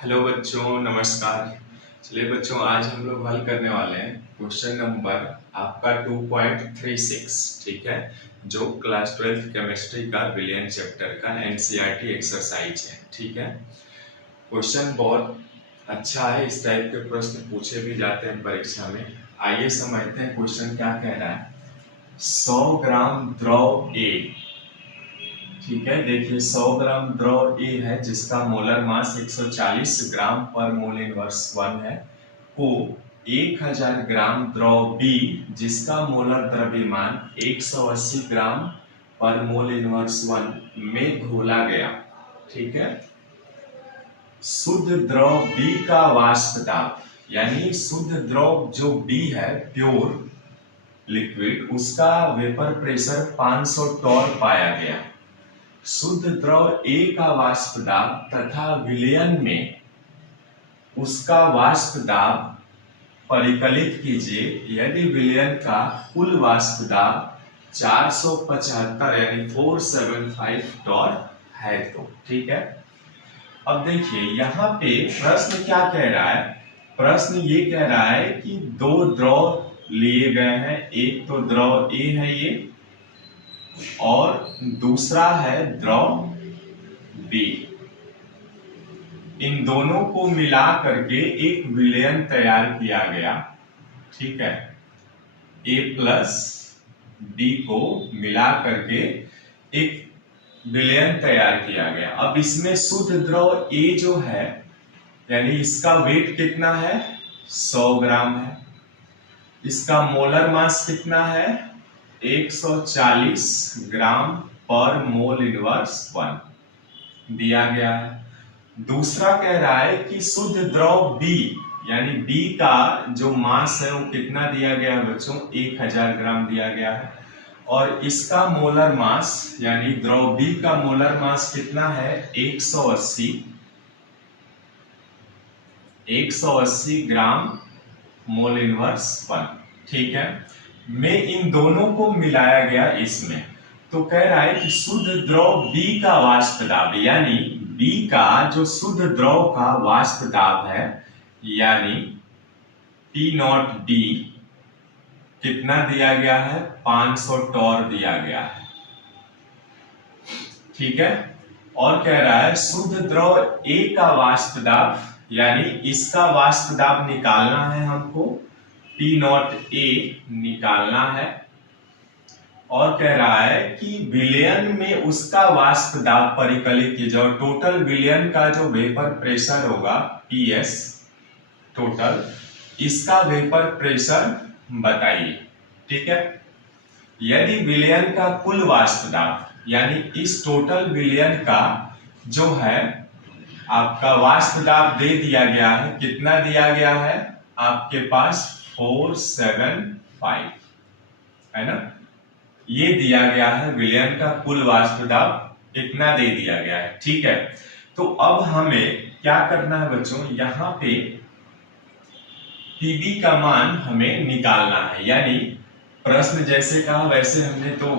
Hello बच्चों, नमस्कार। चलिए बच्चों, आज हम लोग हल करने वाले हैं क्वेश्चन नंबर आपका 2.36। ठीक है, जो क्लास 12th केमिस्ट्री का विलियन चैप्टर का एनसीईआरटी एक्सरसाइज है। ठीक है, क्वेश्चन बहुत अच्छा है। इस टाइप के प्रश्न पूछे भी जाते हैं परीक्षा में। आइए समझते हैं क्वेश्चन क्या कह रहा है। 100 ग्राम द्रव ए, ठीक है, देखिए 100 ग्राम द्रव ए है जिसका मोलर मास 140 ग्राम पर मोल इनवर्स 1 है, को 1000 ग्राम द्रव बी जिसका मोलर द्रव्यमान 180 ग्राम पर मोल इनवर्स 1 में घोला गया। ठीक है, शुद्ध द्रव बी का वाष्प दाब, यानी शुद्ध द्रव जो बी है, प्योर लिक्विड, उसका वेपर प्रेशर 500 टॉर पाया गया। शुद्ध द्रव ए का वाष्प दाब तथा विलयन में उसका वाष्प दाब परिकलित कीजिए यदि विलयन का कुल वाष्प दाब 475 यानी 475 टॉर है तो। ठीक है, अब देखिए यहाँ पे प्रश्न क्या कह रहा है। प्रश्न ये कह रहा है कि दो द्रव लिए गए हैं, एक तो द्रव ए है ये और दूसरा है द्रव बी। इन दोनों को मिला करके एक विलयन तैयार किया गया। ठीक है, ए प्लस बी को मिला करके एक विलयन तैयार किया गया। अब इसमें शुद्ध द्रव ए जो है, यानी इसका वेट कितना है, 100 ग्राम है। इसका मोलर मास कितना है, 140 ग्राम पर मोल इनवर्स 1 दिया गया है। दूसरा कह रहा है कि शुद्ध द्रव बी, यानी बी का जो मास है वो कितना दिया गया है बच्चों, 1000 ग्राम दिया गया है। और इसका मोलर मास, यानी द्रव बी का मोलर मास कितना है, 180 ग्राम मोल इनवर्स 1। ठीक है, में इन दोनों को मिलाया गया इसमें। तो कह रहा है कि शुद्ध द्रव बी का वाष्प दाब, यानी बी का जो शुद्ध द्रव का वाष्प दाब है, यानी पी नॉट डी कितना दिया गया है, 500 टॉर दिया गया है। ठीक है, और कह रहा है शुद्ध द्रव ए का वाष्प दाब, यानी इसका वाष्प दाब निकालना है हमको, पी नॉट ए निकालना है। और कह रहा है कि विलयन में उसका वाष्प दाब परिकलित कीजिए, और टोटल विलयन का जो वेपर प्रेशर होगा पीएस टोटल, इसका वेपर प्रेशर बताइए। ठीक है, यदि विलयन का कुल वाष्प दाब, यानी इस टोटल विलयन का जो है आपका वाष्प दाब दे दिया गया है, कितना दिया गया है आपके पास, 475 है ना, ये दिया गया है। विलयन का कुल वाष्प दाब इतना दे दिया गया है। ठीक है, तो अब हमें क्या करना है बच्चों, यहाँ पे पीबी का मान हमें निकालना है। यानी प्रश्न जैसे कहा वैसे हमने तो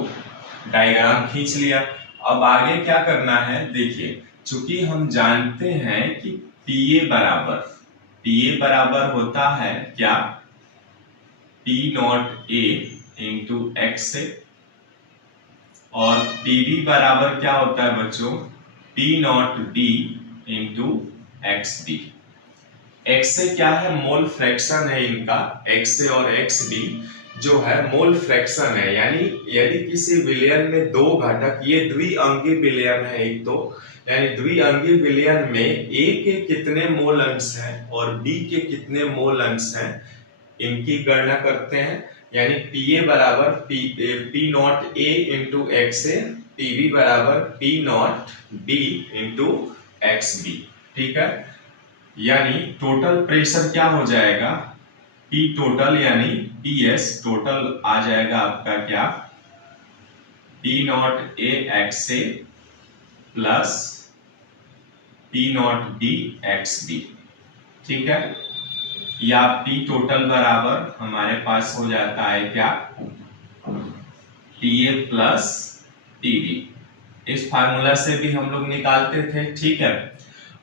डायग्राम खींच लिया। अब आगे क्या करना है, देखिए, चूंकि हम जानते हैं कि पीए बराबर होता है क्या, P naught A into X से, और पीबी बराबर क्या होता है बच्चों, P naught B into X B. X से क्या है, मोल फ्रैक्शन है इनका, एक्स से और एक्स बी जो है मोल फ्रैक्शन है। यानी यदि किसी विलयन में दो घटक, ये द्विअंगी विलयन है एक तो, यानी द्विअंगी विलयन में ए के कितने मोल अंश हैं और बी के कितने मोल अंश हैं, इनकी गणना करते हैं। यानी पीए बराबर P naught A into X A, P B बराबर P naught B into X B. ठीक है, यानी टोटल प्रेशर क्या हो जाएगा, पी टोटल यानी पी एस टोटल आ जाएगा आपका क्या, P naught A X A plus P naught B X B. ठीक है, या पी टोटल बराबर हमारे पास हो जाता है क्या, T A plus T B. इस फार्मूला से भी हम लोग निकालते थे। ठीक है,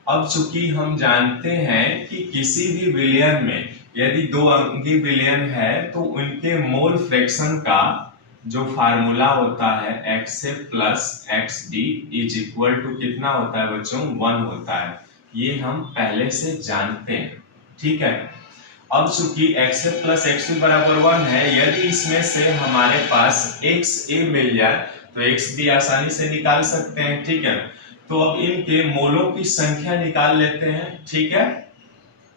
अब चूंकि हम जानते हैं कि किसी भी विलयन में यदि दो अंकी विलयन है तो उनके मोल फ्रैक्शन का जो फार्मूला होता है XA plus XD is equal to कितना होता है बच्चों, 1 होता है। ये हम पहले से जानते हैं, ठीक है। अब चूंकि XA प्लस XB बराबर 1 है, यदि इसमें से हमारे पास XA मिल जाए तो XB आसानी से निकाल सकते हैं, ठीक है। तो अब इनके मोलों की संख्या निकाल लेते हैं, ठीक है।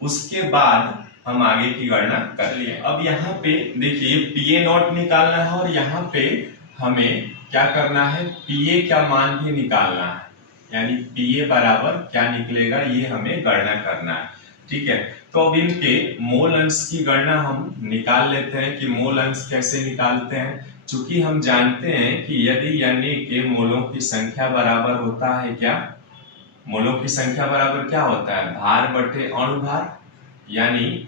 उसके बाद हम आगे की गणना कर लिए। अब यहाँ पे देखिए PA नॉट निकालना है और यहाँ पे हमें क्या करना है, PA का मान भी निकालना है, यानी PA बराबर क्या निकलेगा ये हमें गणना करना है, ठीक है। तो अब इनके मोल अंश की गणना हम निकाल लेते हैं कि मोल अंश कैसे निकालते हैं। चूंकि हम जानते हैं कि यदि Na के मोलों की संख्या बराबर होता है क्या, मोलों की संख्या बराबर क्या होता है, भार बटे अणुभार, यानी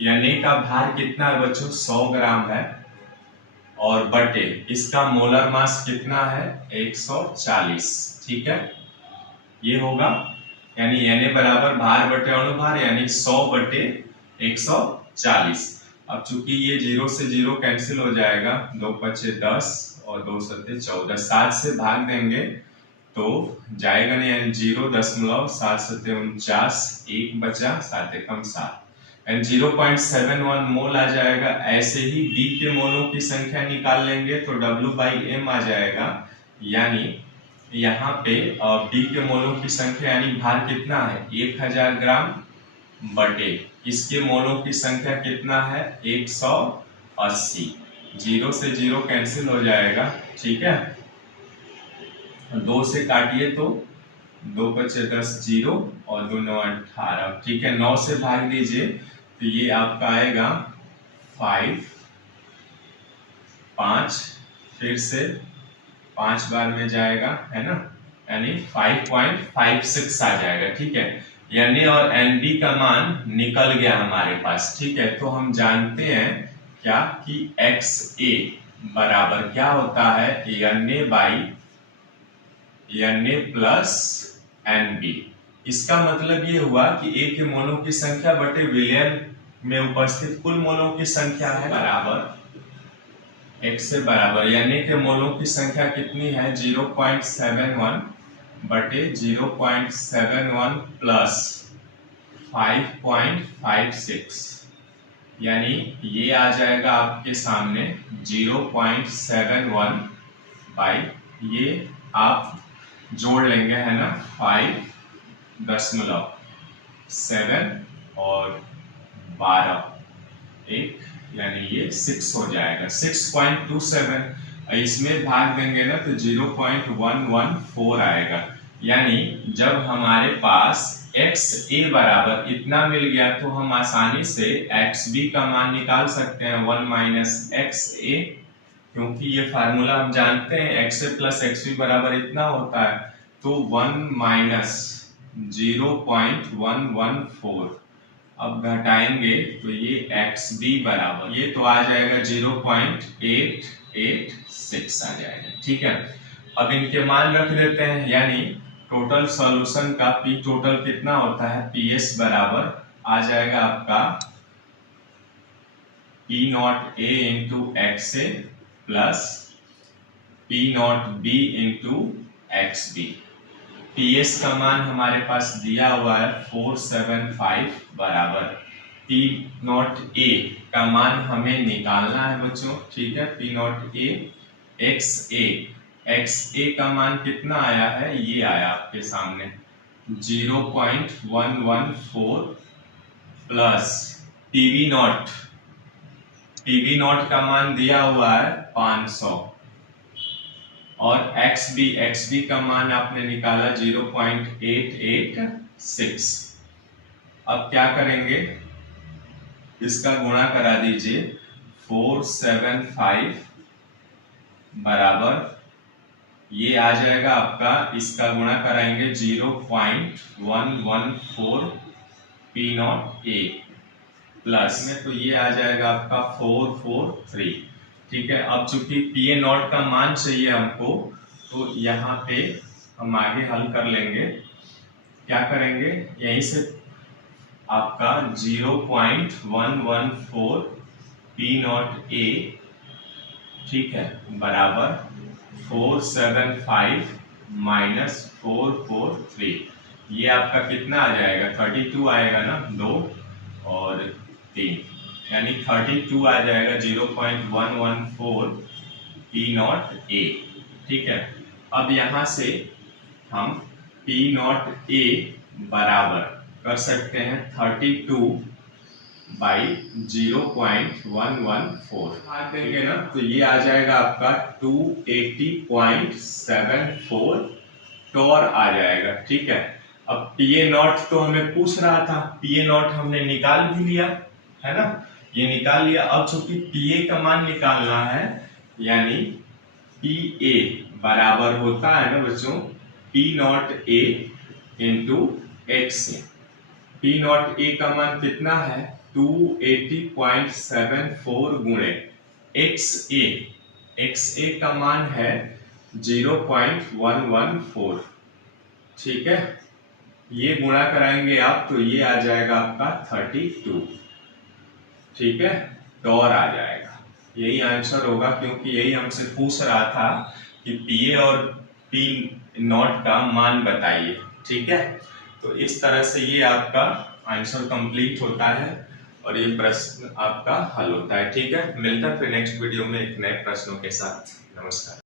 Na का भार कितना है बच्चों, 100 ग्राम है, और बटे इसका मोलर मास कितना है 140, ठीक है। ये होगा यानी Na बराबर भार बटे अणुभार यानी 100 बटे 140। अब चूंकि ये 0 से 0 कैंसिल हो जाएगा, 2 पचे 10 और 2 सत्ते 14, 7 से भाग देंगे तो जाएगा नहीं, यानी 0.7 सत्ते 49, 1 बचा 7 एकम 7, यानी 0.71 मोल आ जाएगा। ऐसे ही B के मोलों की संख्या निकाल लेंगे तो W/M आ जाएगा, यानी यहाँ पे B के मोलों की संख्या यानी भार कितना है 1000 ग्राम बटे इसके मोलों की संख्या कितना है 180, 0 से 0 कैंसिल हो जाएगा, ठीक है। 2 से काटिए तो 2 पचे 10, 0 और 2 9 18, ठीक है। 9 से भाग दीजिए तो ये आपका आएगा 5, 5 फिर से 5 बार में जाएगा, है ना, यानी 5.56 आ जाएगा, ठीक है। यानी और NB का मान निकल गया हमारे पास, ठीक है। तो हम जानते हैं क्या कि XA बराबर क्या होता है Na प्लस NB। इसका मतलब ये हुआ कि A के मोलों की संख्या बटे विलयन में उपस्थित कुल मोलों की संख्या है बराबर X से बराबर, यानी के मोलों की संख्या कितनी है 0.71 बटे 0.71 प्लस 5.56, यानी ये आ जाएगा आपके सामने 0.71 बाई, ये आप जोड़ लेंगे, है ना, 5.7 और 12 1, यानी ये 6 हो जाएगा, 6.27। इसमें भाग देंगे ना तो 0.114 आएगा। यानी जब हमारे पास XA बराबर इतना मिल गया तो हम आसानी से XB का मान निकाल सकते हैं 1 माइनस XA, क्योंकि ये फार्मूला हम जानते हैं XA प्लस XB बराबर इतना होता है, तो 1 माइनस 0.114, अब घटाएंगे तो ये XB बराबर ये तो आ जाएगा 0.886 आ जाएगा, ठीक है। अब इनके मान रख देते हैं, यानी टोटल सॉल्यूशन का P टोटल कितना होता है PS बराबर आ जाएगा आपका P not A into XA plus P not B into XB। PS का मान हमारे पास दिया हुआ है 475 बराबर P नॉट A का मान हमें निकालना है बच्चों, ठीक है। P नॉट A XA का मान कितना आया है, ये आया आपके सामने 0.114 प्लस PB नॉट का मान दिया हुआ है 500 और XB का मान आपने निकाला 0.886। अब क्या करेंगे, इसका गुणा करा दीजिए, 475 बराबर ये आ जाएगा आपका, इसका गुणा कराएंगे 0.114 P नॉट A प्लस में तो ये आ जाएगा आपका 443, ठीक है। अब चूंकि PA नॉट का मान चाहिए हमको, तो यहाँ पे हम आगे हल कर लेंगे क्या करेंगे, यहीं से आपका 0.114 पी नॉट ए, ठीक है, बराबर 475 माइनस 443, ये आपका कितना आ जाएगा, 32 आएगा ना, 2 और 3, यानी 32 आ जाएगा 0.114 पी नॉट ए, ठीक है। अब यहां से हम पी नॉट ए बराबर कर सकते हैं 32 बाई 0.114, भाग देंगे ना तो ये आ जाएगा आपका 280.74 टॉर आ जाएगा, ठीक है। अब पी ए नॉट तो हमें पूछ रहा था, पी ए नॉट हमने निकाल भी लिया है ना, ये निकाल लिया। अब चूंकि पी ए का मान निकालना है, यानी पी ए बराबर होता है ना बच्चों P naught A into X A. P naught ए का मान कितना है, 280.74 गुणे एक्स ए का मान है 0.114, ठीक है। ये गुणा कराएंगे आप तो ये आ जाएगा आपका 32, ठीक है, टॉर आ जाएगा। यही आंसर होगा, क्योंकि यही हमसे पूछ रहा था कि पी ए और पी नॉट का मान बताइए, ठीक है। तो इस तरह से ये आपका आंसर कंप्लीट होता है और ये प्रश्न आपका हल होता है, ठीक है। मिलता है फिर नेक्स्ट वीडियो में एक नए प्रश्नों के साथ। नमस्कार।